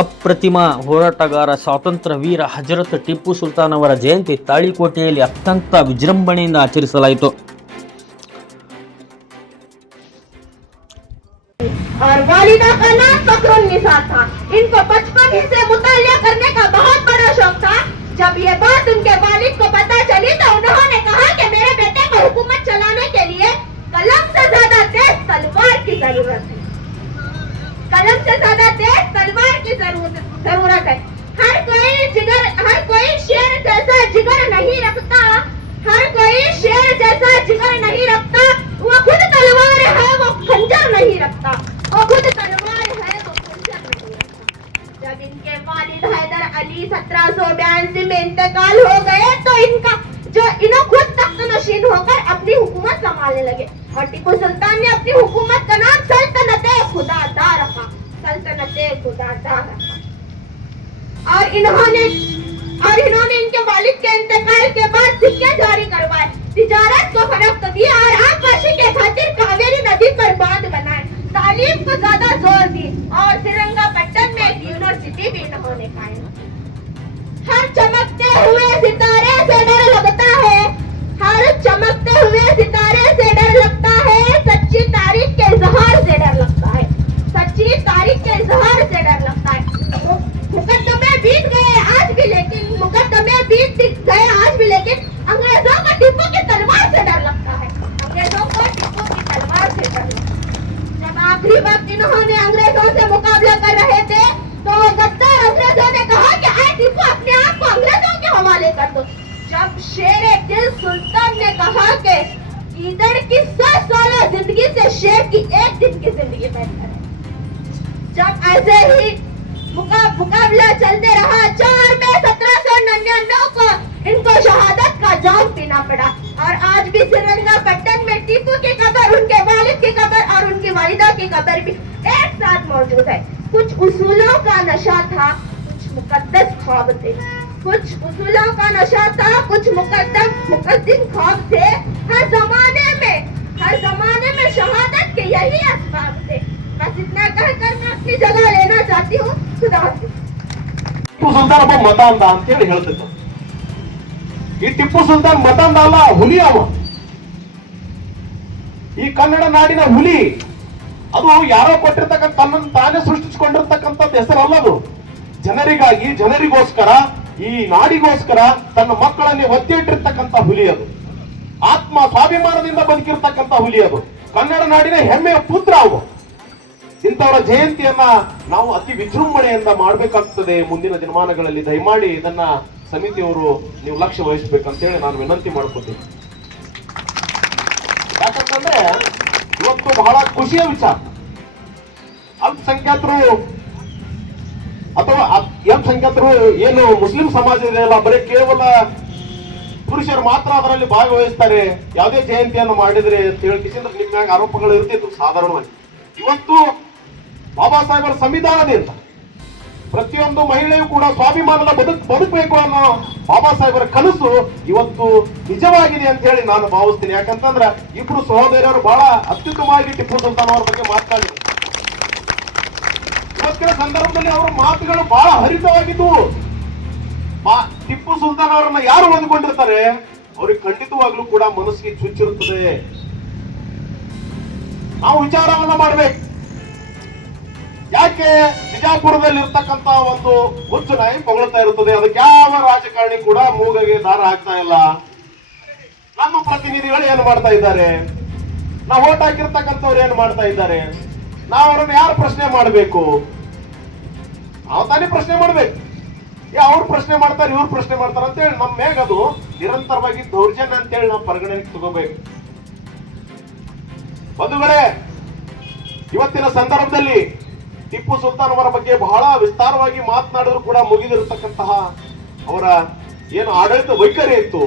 ಅಪ್ರತಿಮ ಹೋರಾಟಗಾರ ಸ್ವಾತಂತ್ರ್ಯ ವೀರ ಹಜರತ್ ಟಿಪ್ಪು ಸುಲ್ತಾನ್ ಅವರ ಜಯಂತಿ ತಾಳಿಕೋಟೆಯಲ್ಲಿ ಅತ್ಯಂತ ವಿಜೃಂಭಣೆಯಿಂದ ಆಚರಿಸಲಾಯಿತು. और वालिदा का नाम फखरुन्निसा था। इनको बचपन ही से मुतालिया करने का बहुत बड़ा शौक था। जब ये बात उनके वालिद को पता चली तो उन्होंने कहा कि मेरे बेटे को हुकूमत चलाने के लिए कलम से ज्यादा तेज तलवार की जरूरत है। कलम से ज्यादा तेज तलवार की जरूरत है। हर कोई शेर जैसा जिगर नहीं रखता। हर कोई शेर जैसा जिगर नहीं रखता। वो खुद तलवार है, वो खंजर नहीं रखता। वो खुद तलवार है, वो खंजर नहीं रखता। जब इनके वालिद हैदर अली 1782 में इंतकाल हो गए तो इन्हों खुद तख्त नशीन होकर अपनी हुकूमत संभालने लगे और टीपू सुल्तान ने अपनी हुकूमत का नाम सल्तनते खुदादा रखा। सल्तनते खुदादा रखा। और इन्होंने इनके वालिद के इंतकाल के बाद सिक्के जारी करवाए, तिजारत को फरोख्त दिया और आबपाशी के खातिर कावेरी नदी पर बांध बनाए, तालीम को ज्यादा जोर दी और श्रीरंगपट्टन में एक यूनिवर्सिटी भी इन्होंने कायम की। हर चमकते हुए सितारे से डर लगता है। हर चमकते हुए सितारे से डर लगता है। सच्ची तारीख के इजहार से डर लगता है। सच्ची तारीख के इजहार से डर लगता है। मुकदमे बीत गए आज भी, लेकिन अंग्रेजों को टीपू की तलवार से डर लगता है। अंग्रेजों को टीपू की तलवार से डर लगता है। जब आखिरी वक्त इन्होंने अंग्रेजों से मुकाबला कर रहे थे तो गद्दार अंग्रेजों ने कहा कि आए टीपू अपने आप को अंग्रेजों के हवाले कर दो। जब शेर दिल सुल्तान ने कहा कि ईदड़ की 100 साल जिंदगी से शेर की एक दिन की जिंदगी बेहतर है। जब ऐसे ही मुकाबला चलते रहा, 4 मई 1799 को इनको शहादत का जाम पीना पड़ा। और आज भी श्रीरंगपट्टन में टीपू की कब्र, उनके वालिद की कब्र और उनकी वालिदा की कब्र भी एक साथ मौजूद है। कुछ उसूलों का नशा था, कुछ मुकद्दस ख्वाब थे। कुछ उसूलों का नशा था, कुछ मुकद्दस ख्वाब थे। हर जमाने में शहादत के यही असबाब थे। बस इतना कहकर मैं अपनी जगह लेना चाहती हूँ। खुदा हाफिज़। ಟಿಪ್ಪು ಸುಲ್ತಾನ್ ಒಬ್ಬ ಮತ ಅಂದ ಅಂತೇಳಿ ಹೇಳ್ತಿತ್ತು. ಈ ಟಿಪ್ಪು ಸುಲ್ತಾನ್ ಮತ ಅಂದ ಅಲ್ಲ, ಹುಲಿ ಅವ. ಈ ಕನ್ನಡ ನಾಡಿನ ಹುಲಿ ಅದು ಯಾರೋ ಕೊಟ್ಟಿರ್ತಕ್ಕಂಥ ತನ್ನನ್ನು ತಾನೇ ಸೃಷ್ಟಿಸಿಕೊಂಡಿರ್ತಕ್ಕಂಥದ್ದು ಹೆಸರಲ್ಲ. ಅದು ಜನರಿಗಾಗಿ, ಜನರಿಗೋಸ್ಕರ, ಈ ನಾಡಿಗೋಸ್ಕರ ತನ್ನ ಮಕ್ಕಳನ್ನೇ ಒತ್ತಿ ಇಟ್ಟಿರ್ತಕ್ಕಂಥ ಹುಲಿ ಅದು. ಆತ್ಮ ಸ್ವಾಭಿಮಾನದಿಂದ ಬದುಕಿರ್ತಕ್ಕಂಥ ಹುಲಿ ಅದು. ಕನ್ನಡ ನಾಡಿನ ಹೆಮ್ಮೆಯ ಪುತ್ರ ಅವು. ಇಂಥವರ ಜಯಂತಿಯನ್ನ ನಾವು ಅತಿ ವಿಜೃಂಭಣೆಯಿಂದ ಮಾಡಬೇಕಾಗ್ತದೆ ಮುಂದಿನ ದಿನಮಾನಗಳಲ್ಲಿ. ದಯಮಾಡಿ ಇದನ್ನ ಸಮಿತಿಯವರು ನೀವು ಲಕ್ಷ್ಯ ವಹಿಸಬೇಕಂತೇಳಿ ನಾನು ವಿನಂತಿ ಮಾಡ್ಕೊತೀನಿ. ಯಾಕಂತಂದ್ರೆ ಇವತ್ತು ಬಹಳ ಖುಷಿಯ ವಿಚಾರ. ಅಲ್ಪಸಂಖ್ಯಾತರು ಅಥವಾ ಅಲ್ಪಸಂಖ್ಯಾತರು ಏನು ಮುಸ್ಲಿಂ ಸಮಾಜ ಇದೆಯಲ್ಲ, ಬರೀ ಕೇವಲ ಪುರುಷರು ಮಾತ್ರ ಅದರಲ್ಲಿ ಭಾಗವಹಿಸ್ತಾರೆ. ಯಾವುದೇ ಜಯಂತಿಯನ್ನು ಮಾಡಿದ್ರೆ ಅಂತ ಹೇಳಿ ನಿಮ್ಮ ಮ್ಯಾಗ ಆರೋಪಗಳು ಇರ್ತಿತ್ತು ಸಾಧಾರಣವಾಗಿ. ಇವತ್ತು ಬಾಬಾ ಸಾಹೇಬರ ಸಂವಿಧಾನದಿಂದ ಪ್ರತಿಯೊಂದು ಮಹಿಳೆಯೂ ಕೂಡ ಸ್ವಾಭಿಮಾನದ ಬದುಕಬೇಕು ಅನ್ನೋ ಬಾಬಾ ಸಾಹೇಬರ ಕನಸು ಇವತ್ತು ನಿಜವಾಗಿದೆ ಅಂತ ಹೇಳಿ ನಾನು ಭಾವಿಸ್ತೀನಿ. ಯಾಕಂತಂದ್ರೆ ಇಬ್ರು ಸಹೋದರಿಯರು ಬಹಳ ಅತ್ಯುತ್ತಮವಾಗಿ ಟಿಪ್ಪು ಸುಲ್ತಾನ್ ಅವರ ಬಗ್ಗೆ ಮಾತನಾಡಿದರು. ಇವತ್ತಿನ ಸಂದರ್ಭದಲ್ಲಿ ಅವರ ಮಾತುಗಳು ಬಹಳ ಹರಿತವಾಗಿದ್ದವು. ಟಿಪ್ಪು ಸುಲ್ತಾನ್ ಅವರನ್ನ ಯಾರು ಹೊಂದಿಕೊಂಡಿರ್ತಾರೆ ಅವ್ರಿಗೆ ಖಂಡಿತವಾಗ್ಲೂ ಕೂಡ ಮನಸ್ಸಿಗೆ ಚುಚ್ಚಿರುತ್ತದೆ. ನಾವು ವಿಚಾರವನ್ನ ಮಾಡ್ಬೇಕು. ಯಾಕೆ ಬಿಜಾಪುರದಲ್ಲಿ ಇರ್ತಕ್ಕಂತ ಒಂದು ಹುಚ್ಚು ನಾಯಿ ಹೊಗಳ್ತಾ ಇರುತ್ತದೆ, ಅದಕ್ಕೆ ಯಾವ ರಾಜಕಾರಣಿ ಕೂಡ ಮೂಗಗೆ ದಾರ ಹಾಕ್ತಾ ಇಲ್ಲ. ನಮ್ಮ ಪ್ರತಿನಿಧಿಗಳು ಏನು ಮಾಡ್ತಾ ಇದ್ದಾರೆ, ನಾವು ಓಟ್ ಹಾಕಿರ್ತಕ್ಕಂಥವ್ರು ಏನು ಮಾಡ್ತಾ ಇದ್ದಾರೆ, ನಾವು ಅವ್ರನ್ನ ಯಾರು ಪ್ರಶ್ನೆ ಮಾಡಬೇಕು? ನಾವು ತಾನೇ ಪ್ರಶ್ನೆ ಮಾಡ್ಬೇಕು. ಅವ್ರು ಪ್ರಶ್ನೆ ಮಾಡ್ತಾರೆ, ಇವ್ರು ಪ್ರಶ್ನೆ ಮಾಡ್ತಾರೆ ಅಂತ ಹೇಳಿ ನಮ್ಮ ಮೇಗ ಅದು ನಿರಂತರವಾಗಿ ದೌರ್ಜನ್ಯ ಅಂತೇಳಿ ನಾವು ಪರಿಗಣನೆಗೆ ತಗೋಬೇಕು. ಬಂಧುಗಳೇ, ಇವತ್ತಿನ ಸಂದರ್ಭದಲ್ಲಿ ಟಿಪ್ಪು ಸುಲ್ತಾನ್ ಅವರ ಬಗ್ಗೆ ಬಹಳ ವಿಸ್ತಾರವಾಗಿ ಮಾತನಾಡಿದ್ರು ಕೂಡ ಮುಗಿದಿರತಕ್ಕಂತಹ ಅವರ ಏನು ಆಡಳಿತ ವೈಖರಿ ಇತ್ತು.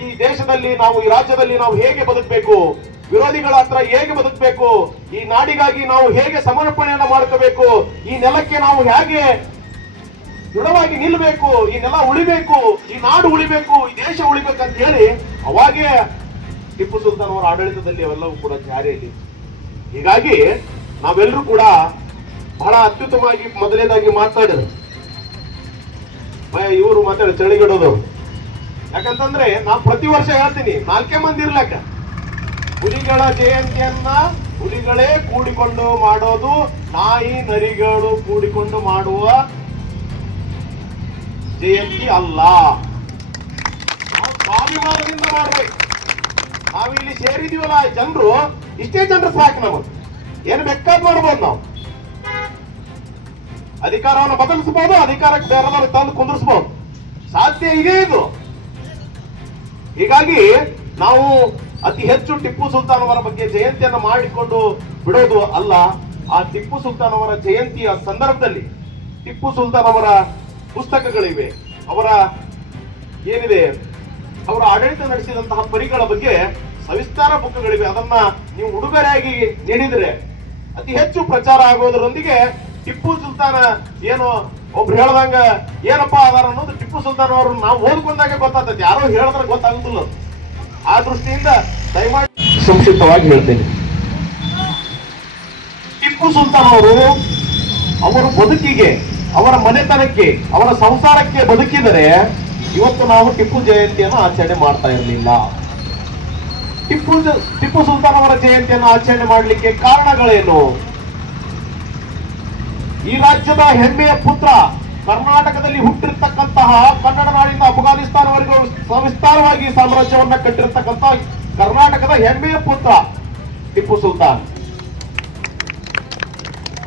ಈ ದೇಶದಲ್ಲಿ ನಾವು, ಈ ರಾಜ್ಯದಲ್ಲಿ ನಾವು ಹೇಗೆ ಬದುಕಬೇಕು, ವಿರೋಧಿಗಳ ಹತ್ರ ಹೇಗೆ ಬದುಕಬೇಕು, ಈ ನಾಡಿಗಾಗಿ ನಾವು ಹೇಗೆ ಸಮರ್ಪಣೆಯನ್ನ ಮಾಡ್ಕೋಬೇಕು, ಈ ನೆಲಕ್ಕೆ ನಾವು ಹೇಗೆ ದೃಢವಾಗಿ ನಿಲ್ಲಬೇಕು, ಈ ನೆಲ ಉಳಿಬೇಕು, ಈ ನಾಡು ಉಳಿಬೇಕು, ಈ ದೇಶ ಉಳಿಬೇಕಂತ ಹೇಳಿ ಅವಾಗೇ ಟಿಪ್ಪು ಸುಲ್ತಾನ್ ಅವರ ಆಡಳಿತದಲ್ಲಿ ಅವೆಲ್ಲವೂ ಕೂಡ ಜಾರಿಯಲ್ಲಿ. ಹೀಗಾಗಿ ನಾವೆಲ್ಲರೂ ಕೂಡ ಬಹಳ ಅತ್ಯುತ್ತಮವಾಗಿ ಮೊದಲನೇದಾಗಿ ಮಾತಾಡಿದ್ರು. ಇವರು ಮಾತಾಡ ಚಳಿಗಡೋದು. ಯಾಕಂತಂದ್ರೆ ನಾ ಪ್ರತಿ ವರ್ಷ ಹೇಳ್ತೀನಿ, 4 ಮಂದಿ ಇರ್ಲಕ್ಕ ಹುಲಿಗಳ ಜಯಂತಿಯನ್ನ ಹುಲಿಗಳೇ ಕೂಡಿಕೊಂಡು ಮಾಡೋದು, ನಾಯಿ ನರಿಗಳು ಕೂಡಿಕೊಂಡು ಮಾಡುವ ಜಯಂತಿ ಅಲ್ಲ. ನಾವು ಸ್ವಾಭಿಮಾನದಿಂದ ಮಾಡ್ಬೇಕು. ನಾವಿಲ್ಲಿ ಸೇರಿದೀವಲ್ಲ ಜನರು, ಇಷ್ಟೇ ಜನರು ಸಾಕು. ನಮಗೆ ಏನು ಬೇಕಾದ್ ಮಾಡ್ಬೋದು. ನಾವು ಅಧಿಕಾರವನ್ನು ಬದಲಿಸಬಹುದು, ಅಧಿಕಾರಕ್ಕೆ ಬೇರೆದವ್ರು ತಂದು ಕುಂದಿರಿಸಬಹುದು, ಸಾಧ್ಯ ಇದೆ ಇದು. ಹೀಗಾಗಿ ನಾವು ಅತಿ ಹೆಚ್ಚು ಟಿಪ್ಪು ಸುಲ್ತಾನ್ ಅವರ ಬಗ್ಗೆ ಜಯಂತಿಯನ್ನು ಮಾಡಿಕೊಂಡು ಬಿಡೋದು ಅಲ್ಲ. ಆ ಟಿಪ್ಪು ಸುಲ್ತಾನ್ ಅವರ ಜಯಂತಿಯ ಸಂದರ್ಭದಲ್ಲಿ ಟಿಪ್ಪು ಸುಲ್ತಾನ್ ಅವರ ಪುಸ್ತಕಗಳಿವೆ, ಅವರ ಏನಿದೆ, ಅವರ ಆಡಳಿತ ನಡೆಸಿದಂತಹ ಪರಿಗಳ ಬಗ್ಗೆ ಸವಿಸ್ತಾರ ಬುಕ್ಗಳಿವೆ. ಅದನ್ನ ನೀವು ಉಡುಗೊರೆಯಾಗಿ ನೀಡಿದ್ರೆ ಅತಿ ಹೆಚ್ಚು ಪ್ರಚಾರ ಆಗೋದರೊಂದಿಗೆ ಟಿಪ್ಪು ಸುಲ್ತಾನ ಏನು ಒಬ್ರು ಹೇಳ್ದಂಗ ಏನಪ್ಪಾ ಅದಾರ ಅನ್ನೋದು ಟಿಪ್ಪು ಸುಲ್ತಾನ್ ಅವರು ನಾವು ಓದ್ಕೊಂಡಾಗ ಗೊತ್ತಾಗ್ತದೆ, ಯಾರೋ ಹೇಳಿದ್ರೆ ಗೊತ್ತಾಗುದಿಲ್ಲ. ಆ ದೃಷ್ಟಿಯಿಂದ ದಯಮಾಡಿ ಸಂಕ್ಷಿಪ್ತವಾಗಿ ಹೇಳ್ತೇನೆ. ಟಿಪ್ಪು ಸುಲ್ತಾನ್ ಅವರು ಅವರ ಬದುಕಿಗೆ, ಅವರ ಮನೆತನಕ್ಕೆ, ಅವರ ಸಂಸಾರಕ್ಕೆ ಬದುಕಿದರೆ ಇವತ್ತು ನಾವು ಟಿಪ್ಪು ಜಯಂತಿಯನ್ನು ಆಚರಣೆ ಮಾಡ್ತಾ ಇರಲಿಲ್ಲ. ಟಿಪ್ಪು ಸುಲ್ತಾನ್ ಅವರ ಜಯಂತಿಯನ್ನು ಆಚರಣೆ ಮಾಡಲಿಕ್ಕೆ ಕಾರಣಗಳೇನು? ಈ ರಾಜ್ಯದ ಹೆಮ್ಮೆಯ ಪುತ್ರ, ಕರ್ನಾಟಕದಲ್ಲಿ ಹುಟ್ಟಿರ್ತಕ್ಕಂತಹ, ಕನ್ನಡ ನಾಡಿನ ಅಫ್ಘಾನಿಸ್ತಾನವರೆಗೂ ಸವಿಸ್ತಾರವಾಗಿ ಸಾಮ್ರಾಜ್ಯವನ್ನ ಕಟ್ಟಿರ್ತಕ್ಕಂತಹ ಕರ್ನಾಟಕದ ಹೆಮ್ಮೆಯ ಪುತ್ರ ಟಿಪ್ಪು ಸುಲ್ತಾನ್.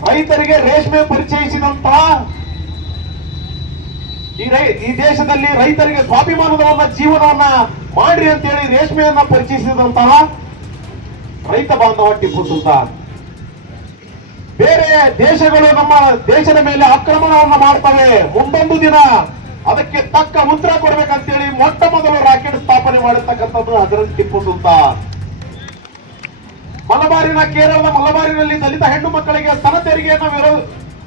ರೈತರಿಗೆ ರೇಷ್ಮೆ ಪರಿಚಯಿಸಿದಂತಹ, ಈ ದೇಶದಲ್ಲಿ ರೈತರಿಗೆ ಸ್ವಾಭಿಮಾನದ ಜೀವನವನ್ನ ಮಾಡ್ರಿ ಅಂತೇಳಿ ರೇಷ್ಮೆಯನ್ನ ಪರಿಚಯಿಸಿದಂತಹ ರೈತ ಬಾಂಧವ ಟಿಪ್ಪು ಸುಲ್ತಾನ್. ಬೇರೆ ದೇಶಗಳು ನಮ್ಮ ದೇಶದ ಮೇಲೆ ಆಕ್ರಮಣವನ್ನ ಮಾಡ್ತವೆ, ಮುಂದೊಂದು ದಿನ ಅದಕ್ಕೆ ತಕ್ಕ ಉತ್ತರ ಕೊಡ್ಬೇಕಂತೇಳಿ ಮೊಟ್ಟ ಮೊದಲು ರಾಕೆಟ್ ಸ್ಥಾಪನೆ ಮಾಡಿರ್ತಕ್ಕಂಥದ್ದು ಹಜರತ್ ಟಿಪ್ಪು ಸುಲ್ತಾನ್. ಕೇರಳದ ಮಲಬಾರಿನಲ್ಲಿ ದಲಿತ ಹೆಣ್ಣು ಮಕ್ಕಳಿಗೆ ಸ್ತನ ತೆರಿಗೆಯನ್ನು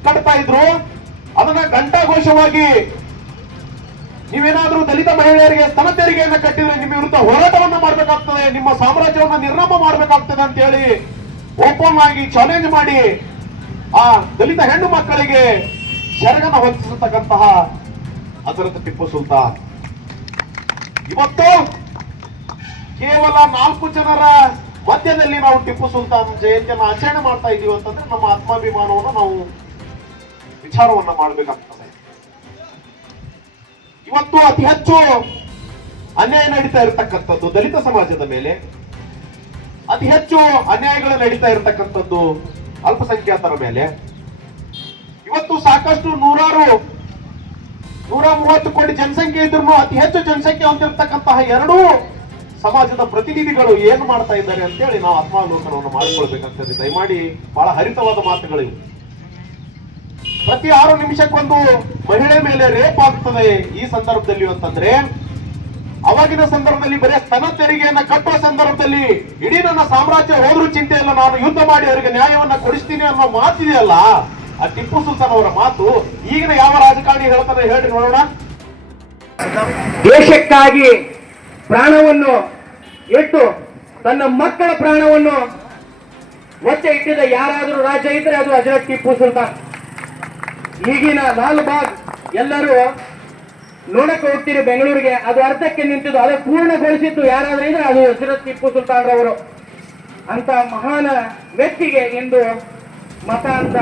ಕಟ್ತಾ ಇದ್ರು. ಅದನ್ನ ಘಂಟಾಘೋಷವಾಗಿ ನೀವೇನಾದ್ರೂ ದಲಿತ ಮಹಿಳೆಯರಿಗೆ ಸ್ತನ ತೆರಿಗೆಯನ್ನು ಕಟ್ಟಿದ್ರೆ ನಿಮ್ಮ ವಿರುದ್ಧ ಹೋರಾಟವನ್ನ ಮಾಡಬೇಕಾಗ್ತದೆ, ನಿಮ್ಮ ಸಾಮ್ರಾಜ್ಯವನ್ನ ನಿರ್ನಾಮ ಮಾಡಬೇಕಾಗ್ತದೆ ಅಂತ ಹೇಳಿ ಓಪನ್ ಆಗಿ ಚಾಲೆಂಜ್ ಮಾಡಿ ಆ ದಲಿತ ಹೆಣ್ಣು ಮಕ್ಕಳಿಗೆ ಶರಗನ ಹೊತ್ತಿಸತಕ್ಕಂತಹ ಹಜರತ್ ಟಿಪ್ಪು ಸುಲ್ತಾನ್. ಇವತ್ತು ಕೇವಲ 4 ಜನರ ಮಧ್ಯದಲ್ಲಿ ನಾವು ಟಿಪ್ಪು ಸುಲ್ತಾನ್ ಜಯಂತಿಯನ್ನು ಆಚರಣೆ ಮಾಡ್ತಾ ಇದೀವಿ ಅಂತಂದ್ರೆ ನಮ್ಮ ಆತ್ಮಾಭಿಮಾನವನ್ನು ನಾವು ವಿಚಾರವನ್ನ ಮಾಡಬೇಕಾಗ್ತದೆ. ಇವತ್ತು ಅತಿ ಹೆಚ್ಚು ಅನ್ಯಾಯ ನಡೀತಾ ಇರತಕ್ಕಂಥದ್ದು ದಲಿತ ಸಮಾಜದ ಮೇಲೆ, ಅತಿ ಹೆಚ್ಚು ಅನ್ಯಾಯಗಳು ನಡೀತಾ ಇರತಕ್ಕಂಥದ್ದು ಅಲ್ಪಸಂಖ್ಯಾತರ ಮೇಲೆ. ಇವತ್ತು ಸಾಕಷ್ಟು 130 ಕೋಟಿ ಜನಸಂಖ್ಯೆ ಇದ್ರೂ ಅತಿ ಹೆಚ್ಚು ಜನಸಂಖ್ಯೆ ಹೊಂದಿರತಕ್ಕಂತಹ ಎರಡೂ ಸಮಾಜದ ಪ್ರತಿನಿಧಿಗಳು ಏನು ಮಾಡ್ತಾ ಇದ್ದಾರೆ ಅಂತೇಳಿ ನಾವು ಆತ್ಮಾವಲೋಕನವನ್ನು ಮಾಡಿಕೊಳ್ಬೇಕಾಗ್ತದೆ. ದಯಮಾಡಿ ಬಹಳ ಹರಿತವಾದ ಮಾತುಗಳಿವೆ. ಪ್ರತಿ 6 ನಿಮಿಷಕ್ಕೊಂದು ಮಹಿಳೆ ಮೇಲೆ ರೇಪ್ ಆಗ್ತದೆ ಈ ಸಂದರ್ಭದಲ್ಲಿ ಅಂತಂದ್ರೆ, ಅವಾಗಿನ ಸಂದರ್ಭದಲ್ಲಿ ಬರೀ ಸ್ತನ ತೆರಿಗೆಯನ್ನ ಕಟ್ಟುವ ಸಂದರ್ಭದಲ್ಲಿ ಇಡೀ ನನ್ನ ಸಾಮ್ರಾಜ್ಯ ಹೋದ್ರೂ ಚಿಂತೆ ಇಲ್ಲ, ನಾನು ಯುದ್ಧ ಮಾಡಿ ಅವರಿಗೆ ನ್ಯಾಯವನ್ನ ಕೊಡಿಸ್ತೀನಿ ಅನ್ನೋ ಮಾತಿದೆಯಲ್ಲ, ಆ ಟಿಪ್ಪು ಸುಲ್ತಾನ್ ಅವರ ಮಾತು ಈಗಿನ ಯಾವ ರಾಜಕಾರಣಿ ಹೇಳ್ತಾರೆ ಹೇಳ್ರಿ ನೋಡೋಣ. ದೇಶಕ್ಕಾಗಿ ಪ್ರಾಣವನ್ನು ಇಟ್ಟು ತನ್ನ ಮಕ್ಕಳ ಪ್ರಾಣವನ್ನು ಒತ್ತೆ ಇಟ್ಟಿದ ಯಾರಾದರೂ ರಾಜ್ಯ ಇದ್ರೆ ಅದು ಹಜರತ್ ಟಿಪ್ಪು ಸುಲ್ತಾನ್. ಈಗಿನ ಲಾಲ್ಬಾಗ್ ಎಲ್ಲರೂ ನೋಡಕ್ಕೆ ಹೋಗ್ತೀರಿ ಬೆಂಗಳೂರಿಗೆ, ಅದು ಅರ್ಧಕ್ಕೆ ನಿಂತಿದ್ದು, ಅದು ಪೂರ್ಣಗೊಳಿಸಿದ್ದು ಯಾರಾದ್ರೂ ಇದ್ರೆ ಅದು ಹಜರತ್ ಟಿಪ್ಪು ಸುಲ್ತಾನ್ ರವರು. ಅಂತ ಮಹಾನ ವ್ಯಕ್ತಿಗೆ ಇಂದು ಮತ ಅಂತ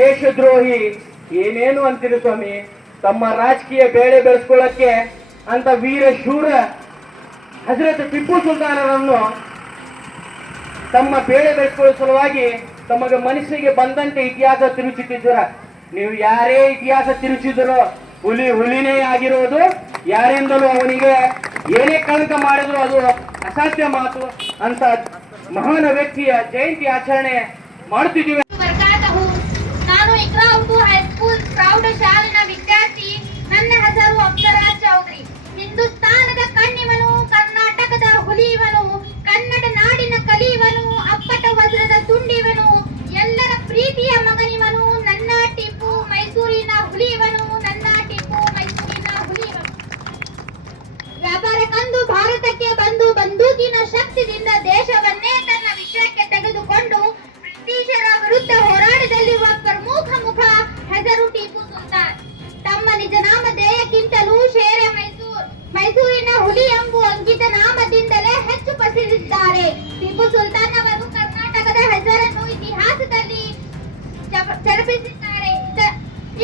ದೇಶದ್ರೋಹಿ ಏನೇನು ಅಂತೀರಿ ಸ್ವಾಮಿ, ತಮ್ಮ ರಾಜಕೀಯ ಬೇಳೆ ಬೆಳೆಸ್ಕೊಳ್ಳಕ್ಕೆ ಅಂತ ವೀರ ಶೂರ ಹಜರತ್ ಟಿಪ್ಪು ಸುಲ್ತಾನರನ್ನು ತಮ್ಮ ಬೇಳೆ ಬೆಳೆಸ್ಕೊಳ್ಳೋ ಸಲುವಾಗಿ ತಮಗೆ ಮನಸ್ಸಿಗೆ ಬಂದಂತೆ ಇತಿಹಾಸ ತಿರುಚುತ್ತಿದ್ದೀರ. ನೀವು ಯಾರೇ ಇತಿಹಾಸ ತಿರುಚಿದ್ರು ಹುಲಿ ಹುಲಿನೇ ಆಗಿರೋದು, ಯಾರಿಂದಲೂ ಅವನಿಗೆ ಏನೇ ಕಳಂಕ ಮಾಡಿದ್ರು ಅದು ಅಸಾಧ್ಯ ಮಾತು ಅಂತ ಮಹಾನ ವ್ಯಕ್ತಿಯ ಜಯಂತಿ ಆಚರಣೆ ಮಾಡುತ್ತಿದ್ದೀವಿ. ನಾನು ಇಕ್ರಾ ಉರ್ದು ಹೈಸ್ಕೂಲ್ ಪ್ರೌಢಶಾಲಿನ ವಿದ್ಯಾರ್ಥಿ. ನನ್ನ ಹೆಸರು ಅಪ್ಸರಾ ಚೌಧರಿ. ಹಿಂದೂಸ್ತಾನದ ಕಣ್ಣಿವನು, ಕರ್ನಾಟಕದ ಹುಲಿಯವನು, ಕನ್ನಡ ನಾಡಿನ ಕಲಿಯುವನು, ಅಪ್ಪಟ ವಜ್ರದ ತುಂಡಿವನು, ಎಲ್ಲರ ಪ್ರೀತಿಯ ಮಗನಿವನು, ನನ್ನ ಟಿಪ್ಪು ಮೈಸೂರಿನ ಹುಲಿಯವನು, ನನ್ನ ಟಿಪ್ಪು ಮೈಸೂರಿನ ಹುಲಿಯವನು. ವ್ಯಾಪಾರಕ್ಕಂದು ಭಾರತಕ್ಕೆ ಬಂದು ಬಂದೂಕಿನ ಶಕ್ತಿಯಿಂದ ದೇಶವನ್ನೇ ತನ್ನ ವಿಷಯಕ್ಕೆ ತೆಗೆದುಕೊಂಡು ಬ್ರಿಟಿಷರ ವಿರುದ್ಧ ಹೋರಾಟದಲ್ಲಿರುವ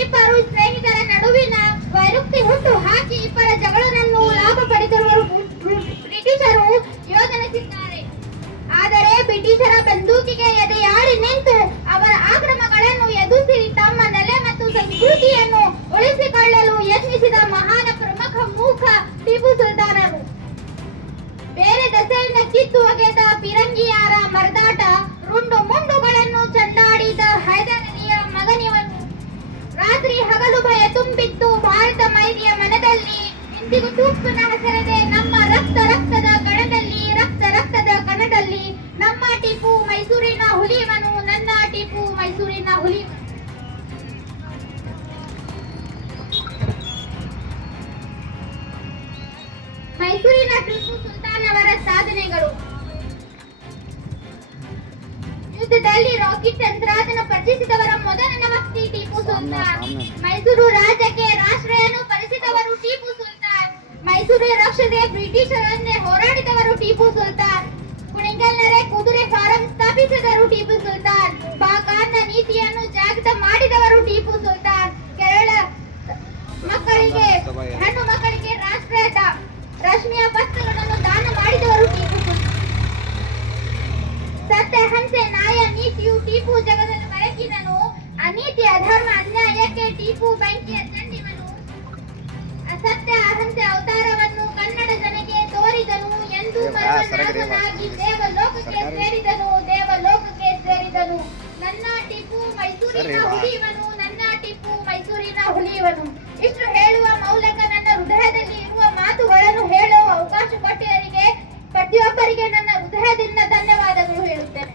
ಇಬ್ಬರು ಸ್ನೇಹಿತರ ನಡುವಿನ ವೈರುಕ್ತಿ ಹುಟ್ಟು ಹಾಕಿ ಇಬ್ಬರ ಜಗಳವನ್ನು ಲಾಭ ಪಡೆದಿರುವ ಬ್ರಿಟಿಷರು ಯೋಜನಿಸಿದ್ದಾರೆ. ಆದರೆ ಬ್ರಿಟಿಷರ ಬಂದೂಕಿಗೆ ಎದೆಯಾಡಿ ನಿಂತು ಅವರ ಆಕ್ರಮಗಳನ್ನು ಎದುರಿಸಿ ತಮ್ಮ ನೆಲೆ ಮತ್ತು ಸಂಸ್ಕೃತಿಯನ್ನು ಉಳಿಸಿಕೊಳ್ಳಲು ಯತ್ನಿಸಿದ ಮಹಾನ್ ಪ್ರಮುಖ ಮೂಕ ಟಿಪ್ಪು ಸುಲ್ತಾನರು. ಬೇರೆ ದಸೆಯಿಂದ ಕಿತ್ತು ಒಗೆದ ಫಿರಂಗಿಯಾರ ಮರ್ದಾಟ ರುಂಡು ಮುಂಡುಗಳನ್ನು ಚಂಡಾಡಿದ ಹೈದರಲಿಯ ಮಗನಿವನು. ರಾತ್ರಿ ಹಗಲು ಭಯ ತುಂಬಿತ್ತು ಭಾರತ ಮೈರಿಯ ಮನದಲ್ಲಿ. ಇಂದಿಗೂ ತೂಪನ ಹೆಸರದೆ ನಮ್ಮ ರಕ್ತದ ಕಣದಲ್ಲಿ ನಮ್ಮ ಟಿಪ್ಪು ಮೈಸೂರಿನ ಹುಲಿವನು, ನನ್ನ ಟಿಪ್ಪು ಮೈಸೂರಿನ ಹುಲಿವನು. ಮೈಸೂರಿನ ಟಿಪ್ಪು ಸುಲ್ತಾನ್ ಅವರ ಸಾಧನೆಗಳು: ಯುದ್ಧದಲ್ಲಿ ರಾಕೆಟ್ ತಂತ್ರಜ್ಞಾನ ಪರಿಚಯಿಸಿದವರ ಮೊದಲ ವ್ಯಕ್ತಿ ಟಿಪ್ಪು ಸುಲ್ತಾನ್. ಮೈಸೂರು ರಾಜ್ಯಕ್ಕೆ ರಾಷ್ಟ್ರೀಯವನ್ನು ಪರಿಸಿದವರು ಟಿಪ್ಪು ಸುಲ್ತಾನ್. ಮೈಸೂರು ರಕ್ಷಣೆ ಬ್ರಿಟಿಷರನ್ನೇ ಹೋರಾಡಿದವರು ಟಿಪ್ಪು ಸುಲ್ತಾನ್. ಕುಣಿಗಲ್ನರೆ ಕುದುರೆ ಫಾರಂ ಸ್ಥಾಪಿಸಿದರು ಟಿಪ್ಪು ಸುಲ್ತಾನ್. ಬಾಗಾನ ನೀತಿಯನ್ನು ಜಾಗೃತ ಮಾಡಿದವರು ಟಿಪ್ಪು ಸುಲ್ತಾನ್. ಕೇರಳ ಮಕ್ಕಳಿಗೆ ಹೆಣ್ಣು ಮಕ್ಕಳಿಗೆ ರಾಷ್ಟ್ರೀಯ ರಶ್ಮಿಯ ವಸ್ತ್ರಗಳನ್ನು ದಾನ ಮಾಡಿದವರು ಟಿಪ್ಪು ಸುಲ್ತಾನ್. ಸತ್ಯ ಅಹಿಂಸೆ ನ್ಯಾಯ ನೀತಿಯು ಟಿಪ್ಪು ಜಗದಲ್ಲಿ ಬೆಳಕಿದನು. ಅನೀತಿ ಅಧರ್ಮ ಅನ್ಯಾಯಕ್ಕೆ ಟಿಪ್ಪು ಬೆಂಕಿಯ ಚಂಡಿವನು. ಅಸತ್ಯ ಅಹಿಂಸೆ ಅವತಾರವನ್ನು ಕನ್ನಡ ಜನಕ್ಕೆ ತೋರಿದನು. ಎಂದು ಮರಣನಾಗಿ ದೇವಲೋಕಕ್ಕೆ ಸೇರಿದನು. ನನ್ನ ಟಿಪ್ಪು ಮೈಸೂರಿನ ಹುಲಿಯವನು, ನನ್ನ ಟಿಪ್ಪು ಮೈಸೂರಿನ ಹುಲಿಯವನು. ಇಷ್ಟು ಹೇಳುವ ಮೂಲಕ ನನ್ನ ಹೃದಯದಲ್ಲಿ ಇರುವ ಮಾತುಗಳನ್ನು ಹೇಳುವ ಅವಕಾಶ ಕೊಟ್ಟವರಿಗೆ ಪ್ರತಿಯೊಬ್ಬರಿಗೆ ನನ್ನ ಹೃದಯದಿಂದ ಧನ್ಯವಾದಗಳು ಹೇಳುತ್ತೇನೆ.